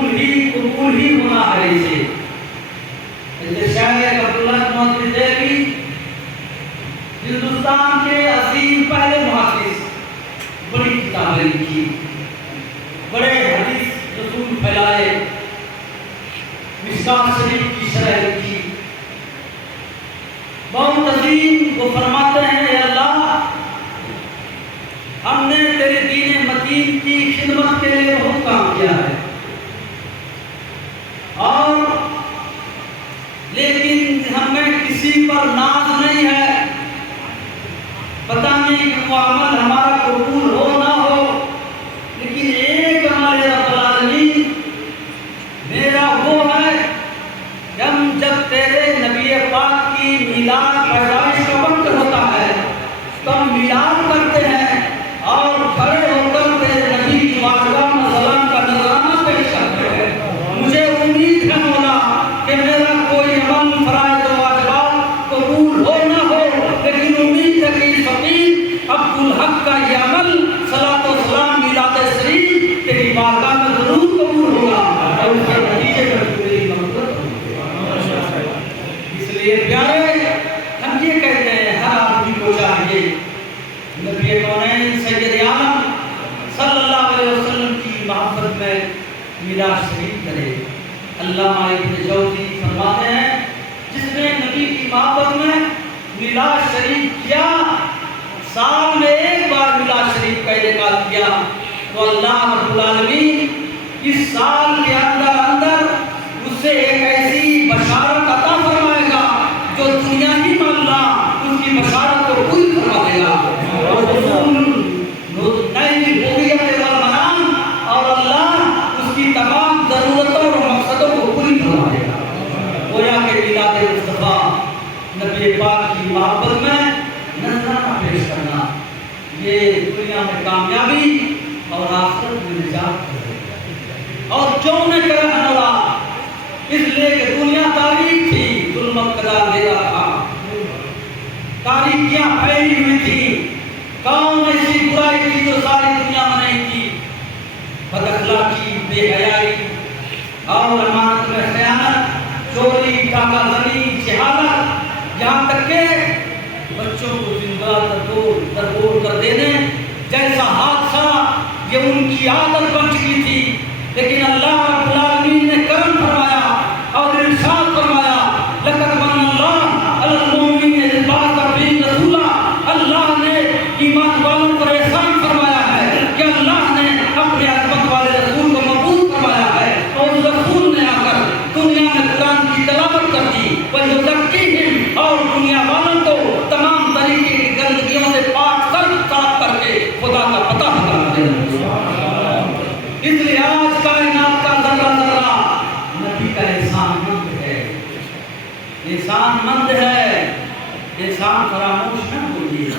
قبول ہی ہونا ہے اسے. شاعر عبداللہ محمد دہلوی ہندوستان کے عظیم پہلے محدث، بڑی کتابیں لکھی، بڑے حدیث رسول پھیلائے، مشکوٰۃ شریف کی شرح لکھی، بہت عظیم. وہ فرماتے ہیں اے اللہ، ہم نے تیرے دین متین کی خدمت کے لیے بہت کام کیا ہے، اور لیکن ہمیں کسی پر ناز نہیں ہے. پتہ نہیں کہ وہ عمل ہمارا قبول ہو نہ ہو، لیکن ایک ہمارے رب العالمین میرا وہ ہے کہ ہم جب تیرے نبی پاک کی میلاد پیدائش کا وقت ہوتا ہے تو ہم میلاد کرتے ہیں اور کھڑے ہو کر تیرے نبی کی بارگاہ میں سلام کا نذرانہ پیش کرتے ہیں. مجھے امید ہے مولا کہ میرا کوئی عمل فرائض و واجبات قبول ہو نہ ہو، لیکن امید ہے کہ فقیر عبدالحق کا یہ عمل صلاۃ و سلام میلاد شریف تیری بارگاہ میں ضرور قبول ہوگا اور اس کے نتیجے میں تیری مغفرت ہوگی. اس لیے پیارے، ہم یہ کہتے ہیں ہر آدمی کو چاہیے نبی کونین سید عالم صلی اللہ علیہ وسلم کی محبت میں میلاد شریف کرے. علامہ ابن جوزی فرماتے ہیں جس نے نبی کی محبت میں میلاد شریف کیا، سال میں ایک بار میلاد شریف کا انعقاد کیا، تو اللہ رب العالمین اس سال کے اندر اندر اس سے ایک ایسی بشارت عطا فرمائے گا جو دنیا ہی میں اللہ اس کی بشارت کو پوری فرما دے گا. اور اللہ اس کی تمام ضرورتوں اور مقصدوں کو پوری فرما دے گا. گویا کہ میلاد مصطفیٰ نبی پاک کی محبت میں نذرانہ پیش کرنا، یہ دنیا میں کامیابی اور آخرت میں نجات ہے. اور کیوں نہ کرے اللہ، اس لیے کہ دنیا تاریخ تھی، ظلمت کا اندھیرا تھا، تاریکیاں پھیلی ہوئی تھی. کون ایسی برائی تھی جو ساری دنیا میں نہیں تھی؟ بد اخلاقی، بے حیائی اور امانت میں خیانت، چوری، ڈاکہ زنی، جہالت، یہاں تک کہ بچوں کو زندہ تردور کر دینے جیسا حادثہ یہ ان کی عادت بن چکی تھی. لیکن اللہ رب العالمین نے کرم فرمایا اور ارشاد فرمایا لقد من اللہ علی المؤمنین اذ بعث فیہم رسولا. اللہ نے ایمان والوں پر احسان فرمایا ہے کہ اللہ نے اپنے عظمت والے رسول کو مبعوث فرمایا ہے، اور اس رسول نے آ کر دنیا میں قرآن کی تلاوت کر دی، وَيُزَكِّيهِمْ، اور دنیا والوں کو تمام طریقے کی گندگیوں سے پاک صاف کر کے خدا کا پتہ بتا دیا. اس لیے آج کائنات کا ذرہ ذرہ نبی کا احسان مند ہے، احسان مند ہے. احسان فراموش نہ ہوئیے.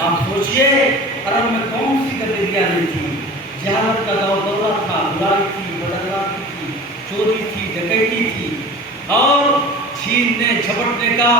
آپ سوچئے عرب میں کون سی گندگیاں نہیں تھی؟ جہالت کا دورہ تھا، برائی تھی، بداخلاقی تھی، چوری تھی، ڈکیتی تھی، اور چھیننے جھپٹنے کا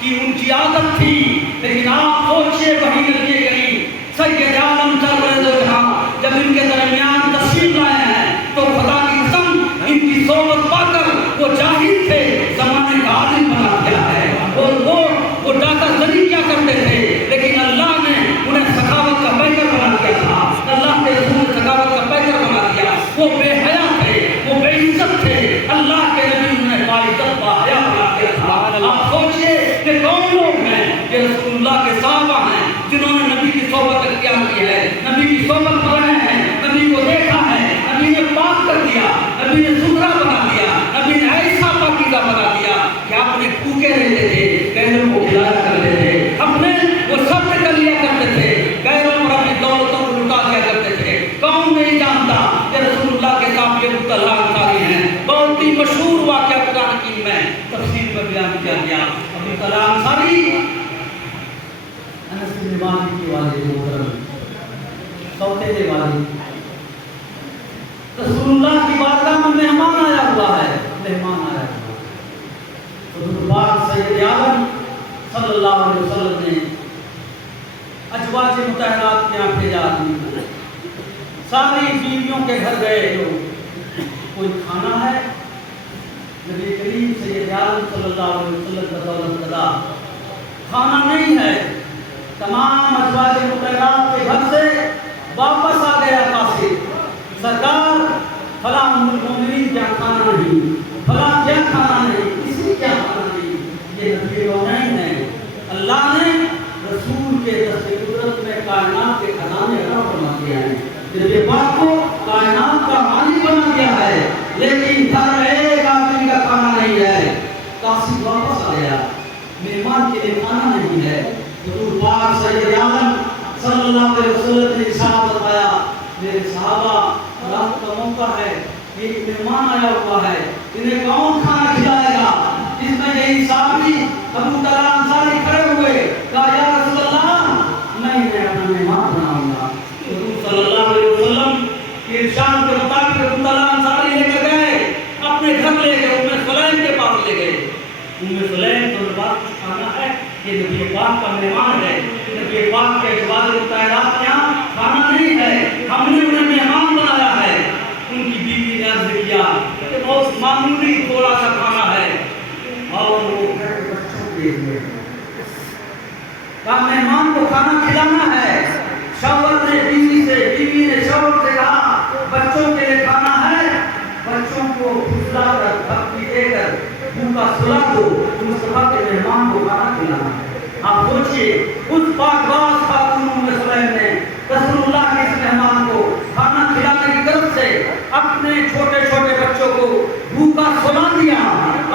کی ان کی عادت تھی. لیکن آپ سوچئے وہی نبی کریم سید عالم سرور دو جہاں جب ان کے درمیان تشریف لائے ہیں تو خدا کی قسم ان کی صحبت پا کر وہ جاہل تھے، زمانے کا عالم بنا دیا ہے. اور وہ ڈاکہ زنی کیا کرتے تھے، لیکن اللہ نے انہیں سخاوت کا پیکر بنا دیا تھا. اللہ کے رسول نے سخاوت کا پیکر بنا دیا. وہ بے حیا تھے، وہ بے عزت تھے، اللہ کے نبی انہیں باعزت باحیا بنا دیا تھا. آپ سوچئے کہ کون لوگ ہیں کہ رسول اللہ کے صحابہ ہیں جنہوں نے نبی کی صحبت اختیار کی ہے، نبی کی صحبت میں رہے ہیں، نبی کو دیکھا ہے، نبی نے پاک کر دیا، نبی نے ستھرا بنا دیا، نبی نے ایسا پاکیزہ بنا دیا کہ اپنے بھوکے رہتے تھے، غیروں کو کھلایا کرتے تھے، اپنے وہ سب کر لیا کرتے تھے، غیروں پر اپنی دولتوں کو لٹا دیا کرتے تھے. کون نہیں جانتا کہ رسول اللہ کے قافلے مبتلا انصاری ہیں؟ بہت ہی مشہور واقعہ قرآن حکیم میں تفسیر میں بیان کیا گیا. مبتلا انصاری انس بن مالک کے والد محترم، سوتیلے والد، رسول اللہ کی بارگاہ میں مہمان آیا ہوا ہے. حضور پاک سید عالم صلی اللہ علیہ وسلم نے ازواج مطہرات کے یہاں بھیجا آدمی کو. ساری بیویوں کے گھر گئے، جو کوئی کھانا ہے؟ نبی کریم سید عالم صلی اللہ علیہ وسلم کا دولت قضا کھانا نہیں ہے. تمام ازواج مطہرات کے گھر سے واپس آ گیا قاصد. سرکار فلاں ام المومنین کیا کھانا نہیں، فلاں کیا کھانا نہیں، کسی کیا کھانا نہیں. یہ نبی کونین ہے. اللہ نے رسول کے دست قدرت میں کائنات کے خزانے عطا فرما دیا ہے. نبی پاک کو کائنات کا مالک بنا دیا ہے، لیکن ہر ایک آدمی کا کھانا نہیں ہے. قاصد واپس آ گیا، مہمان کے لیے کھانا نہیں ہے. حضور پاک سید عالم صلی اللہ علیہ وسلم نے ارشاد فرمایا، میرے صحابہ رات کا موقع ہے، ایک مہمان آیا ہوا ہے، انہیں کون کھانا کھلائے گا؟ اس میں یہی صحابی ابو طلحہ انصاری کھڑے ہوئے، کہا یا رسول اللہ نہیں، میں اپنا مہمان بناؤں گا. حضور صلی اللہ علیہ وسلم کے ارشاد کے مطابق ابو طلحہ انصاری لے کر گئے، اپنے گھر لے گئے، ام سلیم کے پاس لے گئے. ام سلیم تو بات کچھ کھانا ہے کہ نبی پاک کا مہمان ہے، نبی پاک کے ازواج مطہرات کے یہاں کھانا نہیں ہے، ہم نے انہیں مہمان بنایا ہے. ان کی بیوی نے عرض کیا کہ بہت معمولی تھوڑا سا کھانا ہے، اور وہ گھر کے بچوں کے لیے کہا مہمان کو کھانا کھلانا ہے. شوہر نے بیوی سے، بیوی نے شوہر سے کہا بچوں کے لیے کھانا ہے، بچوں کو پھسلا کر تھپکی دے کر بھوکا سلا دو، مصطفیٰ کے مہمان کو کھانا کھلانا ہے. آپ سوچئے اس پاک باز خاتون ام سلیم نے رسول اللہ کے اس مہمان کو کھانا کھلانے کی طرف سے اپنے چھوٹے چھوٹے بچوں کو بھوکا سلا دیا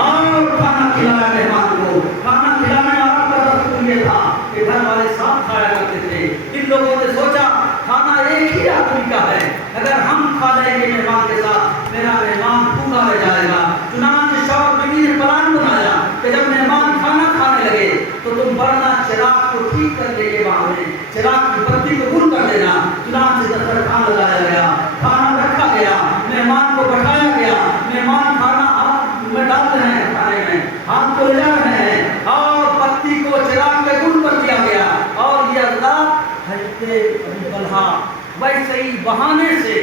اور کھانا کھلایا. مہمان کو کھانا کھلانے والا کا دستور یہ تھا کہ گھر والے ساتھ کھایا کرتے تھے. ان لوگوں نے سوچا کھانا ایک ہی آدمی کا ہے، اگر ہم کھا لیں گے مہمان کے ساتھ میرا مہمان بھوکا رہ جائے گا. چنانچہ شوہر بیوی نے پلان بنایا کہ جب مہمان کھانا کھانے لگے تو تم ورنہ چراغ کو ٹھیک کر دے کے بعد میں چراغ کی بتی کو گل کر دینا. چنانچہ دسترخوان لگایا گیا، کھانا رکھا گیا، مہمان کو بٹھایا گیا. مہمان کھانا ہاتھ میں ڈال رہے ہیں، کھانے میں ہاتھ کو لے جا رہے ہیں، اور بتی کو چراغ پہ گل کر دیا گیا. اور یہ اللہ حضرت ابو طلحہ ویسے ہی بہانے سے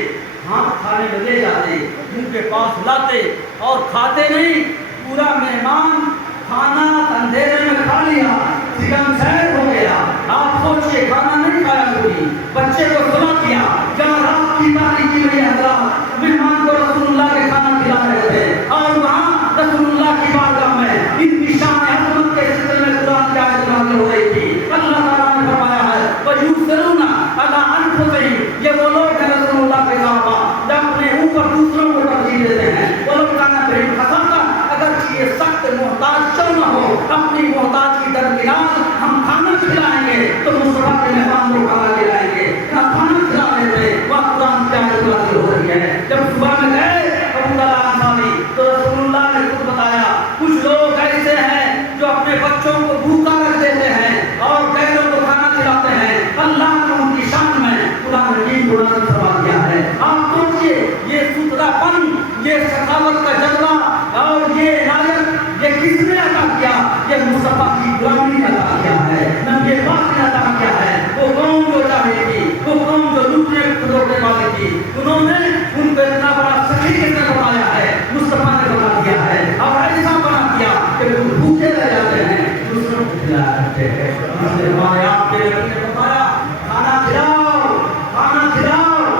ہاتھ کھانے میں لے جاتے، ان کے پاس لاتے اور کھاتے نہیں. پورا مہمان کھانا اندھیرے میں کھا لیا، سگم سیر ہو گیا. آپ سوچئے کھانا نہیں کھایا کوئی، بچے کو سلا دیا. جہاں رات کی تاریکی میں حضرات مہمان کو رسول اللہ کے کھانا کھلا رہے تھے، اور وہاں رسول اللہ کی بارگاہ میں ان کی شان عظمت کے سلسلے میں قرآن کی آیت نازل ہو رہی تھی. اللہ تعالیٰ نے فرمایا ہے وَيُؤْثِرُونَ عَلَىٰ أَنفُسِهِمْ، یہ وہ لوگ ہیں رسول اللہ کے صحابہ جو اپنے اوپر دوسروں کو ترجیح دیتے ہیں. وَلَوْ كَانَ بِهِمْ خَصَاصَةٌ، اگر یہ سخت محتاج کیوں نہ ہو، اپنی محتاج کی درمیان ہم کھانا کھلائیں گے تو مصطفیٰ کے مہمان کو کھانا کھلائیں گے. کھانا کھلانے میں وہاں قرآن کی آیت نازل ہو رہی ہے. جب صبح میں گئے ابو طلحہ انصاری تو رسول اللہ نے خود بتایا کچھ لوگ ایسے ہیں جو اپنے بچوں کو بھوکا رکھ دیتے ہیں اور غیروں کو کھانا کھلاتے ہیں. اللہ نے ان کی شان میں قرآن حکیم کو نازل فرما دیا ہے. آپ سوچئے یہ ستھرا پن، یہ سخاوت کا جذبہ اور یہ عنایت یہ کس نے عطا کیا؟ یہ مصطفیٰ کی غلامی نے عطا کیا ہے، نبی پاک نے عطا کیا ہے. وہ قوم جو چاہے تھی، وہ قوم جو لوٹنے کھدوڑنے والے تھی، انہوں نے ان کو اتنا بڑا سخی کیسے بنایا ہے، مصطفیٰ نے بنا دیا ہے. اور ایسا بنا دیا کہ وہ بھوکے رہ جاتے ہیں، دوسروں کو کھلایا کرتے ہیں. اس نے ہمارے آپ کے نبی نے بتایا کھانا کھلاؤ، کھانا کھلاؤ.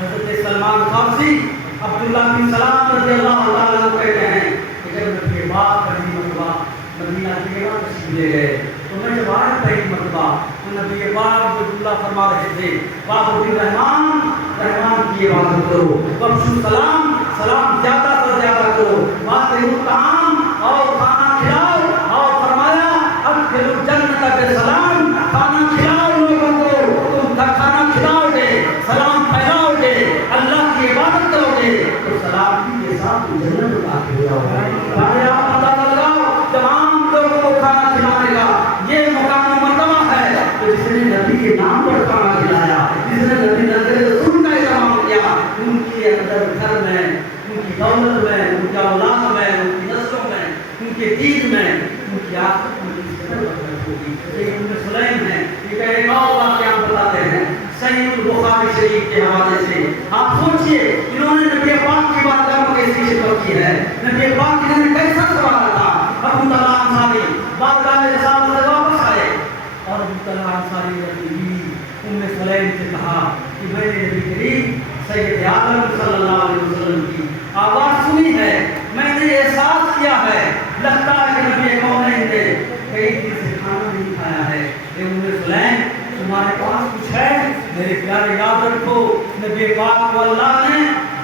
حضرت سلمان فارسی عبداللہ بن سلام رضی اللہ تعالیٰ عنہ کہتے ہیں کہ جب نبی پاک پہلی مرتبہ مدینہ کی جگہ تشریف لے گئے تو میں جب آیا پہلی مرتبہ تو نبی پاک عبداللہ فرما رہے تھے باب الرحمان، رحمان کی عبادت کرو، بخشو سلام، سلام زیادہ سے زیادہ کرو، واطعموا الطعام، اور کھانا کھلاؤ. اور فرمایا ادخلوا الجنۃ بسلام، کھانا کھلاؤ لوگوں کو. تم کھانا کھلاؤ گے، سلام پھیلاؤ گے، اللہ کی عبادت کرو گے تو سلامتی کے ساتھ جنت میں داخل ہو جاؤ گے. آپ پتہ لگاؤ تمام لوگوں کو کھانا کھلانے کا یہ مقام و مرتبہ ہے تو جس نے نبی کے نام پر کھانا کھلایا، جس نے نبی رسول کا احترام کیا، ان کے اندر گھر میں، ان کی دولت میں، ان کی اولاد میں، ان کی نسلوں میں، ان کے دین میں، ان کی آخرت میں اس قدر برکت ہوگی. یہ ام سلیم ہے. یہ ایک اور واقعہ ہم بتاتے ہیں صحیح البخاری شریف کے حوالے سے. آپ سوچئے انہوں نے نبی پاک نبی کریم سید عالم صلی اللہ علیہ وسلم کی آواز سنی ہے، میں نے احساس کیا ہے لگتا ہے کہ نبی کونین نے کئی دن سے کھانا نہیں کھایا ہے۔ اے ام سلیم تمہارے پاس کچھ ہے؟ میرے پیارے یاد رکھو نبی پاک کو اللہ نے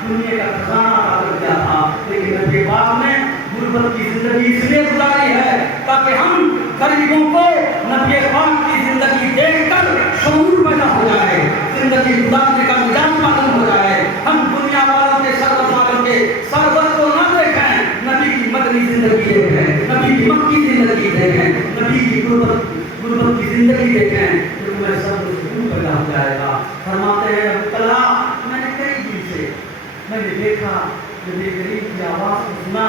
دنیا کا خزانہ عطا کر دیا تھا، لیکن نبی پاک نے غربت کی زندگی اس لیے گزاری ہے تاکہ ہم غریبوں کو نبی پاک کی زندگی دیکھ کر شعور پیدا ہو جائے، زندگی گزارنے کا مزاج معلوم ہو جائے، ہم دنیا والوں کے سرور والوں کے سرور کو نہ دیکھیں، نبی کی مدنی زندگی دیکھیں، نبی کی مکی زندگی دیکھیں، نبی کی غربت کی زندگی دیکھیں، تو تمہیں سب سکون پیدا ہو جائے گا۔ فرماتے ہیں ابو طلحہ میں نے کئی دن سے میں نے دیکھا نبی کریم کی آواز کو سنا،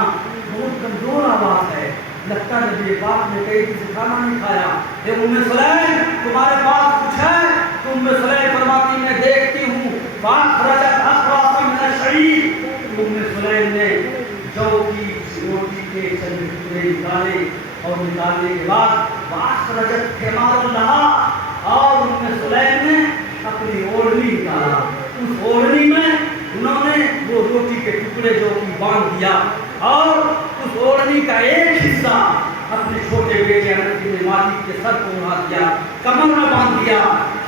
بہت کمزور آواز ہے، لگتا ہے نبی پاک نے کئی دن سے کھانا نہیں کھایا۔ اے ام سلیم تمہارے پاس کچھ ہے؟ تو ام سلیم فرماتی میں دیکھتی ہوں فاخرجت اخراس من الشعیر، ام سلیم نے جو کی روٹی کے چند ٹکڑے نکالے اور نکالنے کے بعد فاخرجت حمار لہا، اور ام سلیم نے اپنی اوڑھنی نکالا، اس اوڑھنی میں انہوں نے وہ روٹی کے ٹکڑے جو کی باندھ دیا، اور اس اوڑھنی کا ایک حصہ اپنے چھوٹے بیٹے انس بن مالک کے سر کو اڑا دیا، کمر میں باندھ دیا،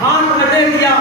ہاتھ میں دے دیا،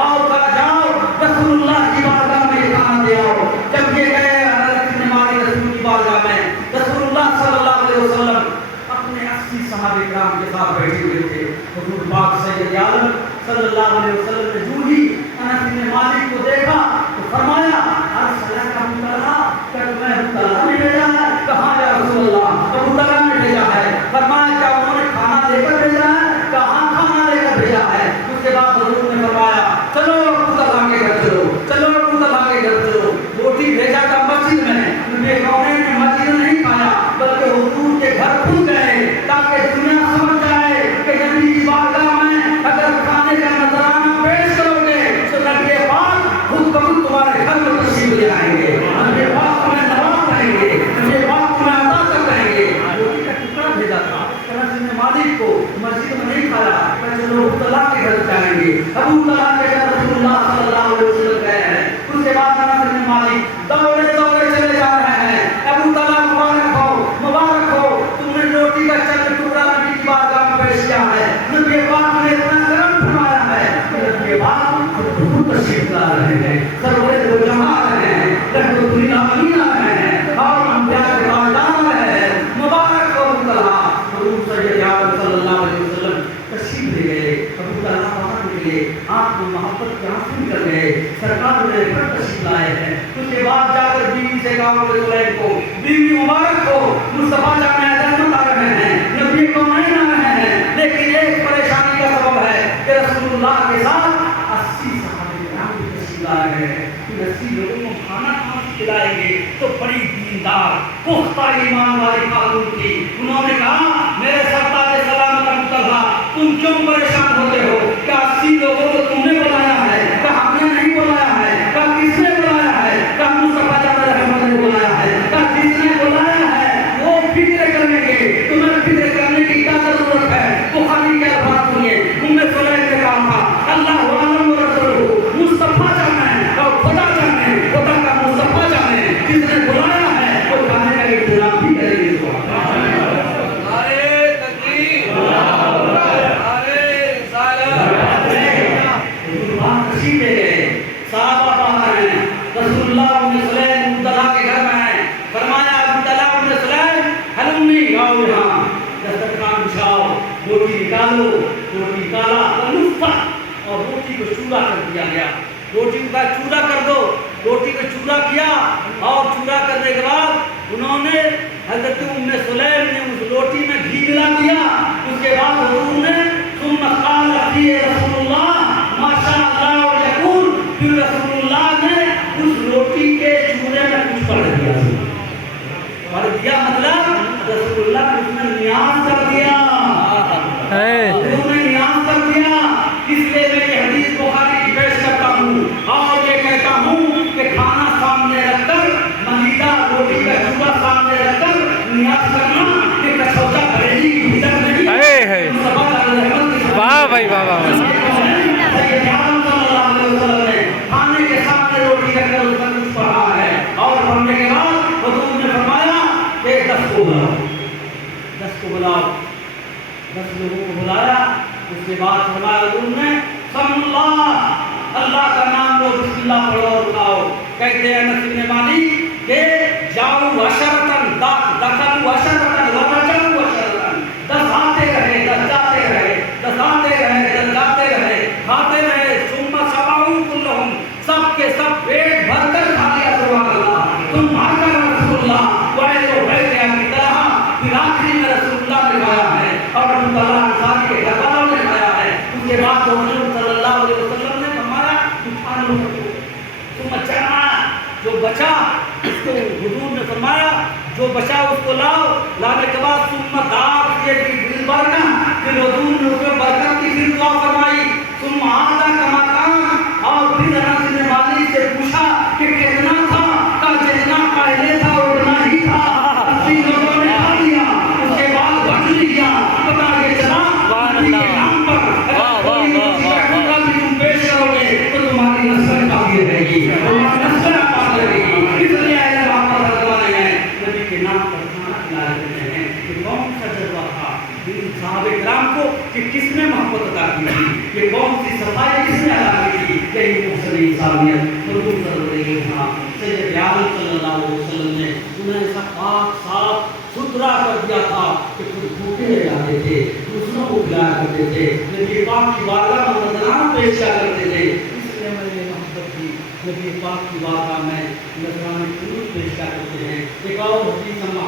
اور کہا جاؤ رسول اللہ کی بارگاہ میں کھانا دے آؤ۔ جب یہ گئے انس بن مالک رسول کی بارگاہ میں، رسول اللہ صلی اللہ علیہ وسلم اپنے 80 صحابہ کرام کے ساتھ بیٹھے ہوئے تھے۔ حضور پاک سید عالم صلی اللہ علیہ وسلم نے جو ہی انس بن مالک کو دیکھا تو فرمایا ارسلک ابو طلحہ، کیا تمہیں ابو طلحہ نے بھیجا ہے؟ کہاں یا رسول اللہ ابو طلحہ نے بھیجا ہے۔ فرمایا کیا انہوں نے کھانا لے کر بھیجا ہے؟ کہاں کھانا لے کر بھیجا ہے؟ اس کے بعد حضور نے فرمایا چلو ابو طلحہ کے گھر چلو، چلو ابو طلحہ کے گھر چلو۔ روٹی بھیجا تھا مسجد میں، نبی کونین نے مسجد میں نہیں کھایا بلکہ حضور کے گھر کھل گئے تاکہ دنیا سمجھ جائے کہ نبی کی بارگاہ میں اگر کھانے کا نذرانہ پیش کرو گے تو نبی پاک خود بخود تمہارے گھر میں تشریف لے آئیں گے، نبی پاک تمہیں نواز کریں گے، نبی پاک تمہیں عطا کر دیں گے۔ روٹی کا ٹکڑا بھیجا تھا انس بن مالک کو، مسجد میں نہیں کھایا، کہ چلو ابو طلحہ کے گھر جائیں گے۔ ابو طلحہ کے گھر رسول اللہ صلی اللہ علیہ وسلم گئے ہیں، اس کے بعد انس بن مالک دوڑے دوڑے چلے جا رہے ہیں۔ ابو طلحہ مبارک ہو، مبارک ہو، تم نے روٹی کا چند ٹکڑا نبی کی بارگاہ میں پیش کیا ہے، نبی پاک نے اتنا کرم فرمایا ہے کہ نبی پاک خود تشریف لا رہے ہیں، سرور دو جہاں آ رہے ہیں، رحمت للعالمین آ رہے ہیں، اور انبیاء کے خاندان آ رہے ہیں۔ مبارک ہو ابو طلحہ۔ حضور سید عالم صلی اللہ علیہ وسلم تشریف لے گئے، ابو طلحہ باہر نکلے، آنکھ میں محبت کے آنسو نکل گئے، سرکار نے پھر تشریف لائے ہیں۔ اس کے بعد جا کر بیوی سے کہا ابو سلیم کو بیوی مبارک ہو، مصطفیٰ جان احمد آ رہے ہیں، نبی کونین آ رہے ہیں، لیکن ایک پریشانی کا سبب ہے کہ رسول اللہ کے ساتھ 80 صحابہ کرام بھی تشریف لائے ہیں، 80 لوگوں کو کھانا کہاں سے کھلائیں گے؟ تو بڑی دیندار پختہ ایمان والی خاتون تھی، انہوں نے کہا میرے سرتاج سلامت ابو طلحہ تم کیوں پریشان ہوتے ہو؟ کیا 80 لوگوں کو تم نے بلایا ہے؟ کیا ہم نے نہیں بلایا ہے؟ کیا کس نے بلایا ہے؟ کیا مصطفیٰ جان احمد نے بلایا ہے؟ کیا جس نے بلایا ہے وہ فکر کریں گے، تمہیں فکر کرنے کی کیا ضرورت ہے؟ بخاری کے الفاظ سنیے، ام سلیم نے کہا تھا اللہ عالم و رسولہ، مصطفیٰ جانے اور خدا جانے، خدا کا مصطفیٰ جانے، جس نے بلایا ہے وہ کھانے کا انتظام بھی کرے گی۔ صحابہ باہر ہیں، رسول اللہ ام سلیم ابو طلحہ کے گھر میں ہیں، فرمایا ابو طلحہ ام سلیم ہلمی آؤ یہاں، دسترخوان بچھاؤ، روٹی نکالو، روٹی نکالا اور روٹی کو چورا کر دیا گیا، روٹی کا چورا کر دو، روٹی کو چورا کیا، اور چورا کرنے کے بعد انہوں نے حضرت ام سلیم نے اس روٹی میں گھی ملا دیا، اس کے بعد حضور نے ثم قال فی رسول اللہ ما شاء اللہ یقول، پھر رسول اللہ نے اس روٹی کے چورے میں کچھ پڑھ دیا، پڑھ دیا مطلب رسول اللہ نے اس میں نیاز کر دیا، حضور نے نیاز کر دیا۔ اس لیے میں یہ حدیث بخاری کی پیش کرتا ہوں اور یہ کہتا ہوں کہ کھانا سامنے رکھ کر ملیدہ روٹی کا چورا سامنے رکھ کر نیاز کرنا کہ کچھوٹا بریلی کی بھیتر نہیں ہے، واہ بھائی واہ واہ۔ کر کر اس کا کچھ پڑھا ہے، اور پڑھنے کے بعد حضور نے فرمایا کہ 10 کو بلاؤ، 10 کو بلاؤ، 10 لوگوں کو بلایا. اس کے بعد فرمایا حضور نے سم اللہ کا نام لو، بسم اللہ پڑھو اور کھاؤ. کہتے ہیں انس بن مالک کہ جاؤ عشرتن دخلوا عشرتن ورجعوا عشرتن، 10 آتے رہے، 10 جاتے رہے، 10 آتے رہے، 10 جاتے رہے، کھاتے رہے. ثم شبعوا كلهم، سب کے سب پیٹ بھر کر کھا لیا. سبحان اللہ. تم آ کر رسول اللہ وعلو بیت کی طرح پھر آخری میں رسول اللہ نے کھایا ہے اور رسول اللہ انصاری کے گھر والوں نے کھایا ہے. اس کے بعد حضور صلی اللہ علیہ وسلم نے فرمایا تم جمع، جو بچا اس کو حضور نے فرمایا جو بچا اس کو لاؤ. لانے کے بعد ثم دعا یہ دل برکا، پھر حضور نے اس میں برکت کی پھر دعا فرمائی. ثم آتا کما کام، اور پھر انس بن مالک سے پوچھا کہ کتنا تھا؟ کہا جتنا پہلے تھا اتنا ہی تھا، 80 لوگوں نے کھا لیا. اس کے بعد بچ لیا. پتا یہ چلا نبی کے نام پر کوئی ٹکڑا بھی تم پیش کرو گے تو تمہاری نسل کافی رہے گی، تمہاری نسل پاک رہے گی. اس لیے اہل محمد رضوان ہیں نبی کے نام پر کھانا کھلایا کرتے ہیں. یہ کون سا جذبہ تھا ان صحابہ کرام کو کہ کس نے محبت عطا کی تھی، یہ کون سی صفائی کس نے عطا کی تھی کہ یہ محسن انسانیت حضور صلی اللہ علیہ وسلم سید عالم صلی اللہ علیہ وسلم نے انہیں ایسا پاک صاف ستھرا کر دیا تھا کہ خود بھوکے رہ جاتے تھے، دوسروں کو کھلایا کرتے تھے، نبی پاک کی بارگاہ میں نذرانہ پیش کیا کرتے تھے. اس لیے میں نے محبت کی نبی پاک کی بارگاہ میں نذرانے درود پیش کیا کرتے ہیں. ایک اور حدیث ہم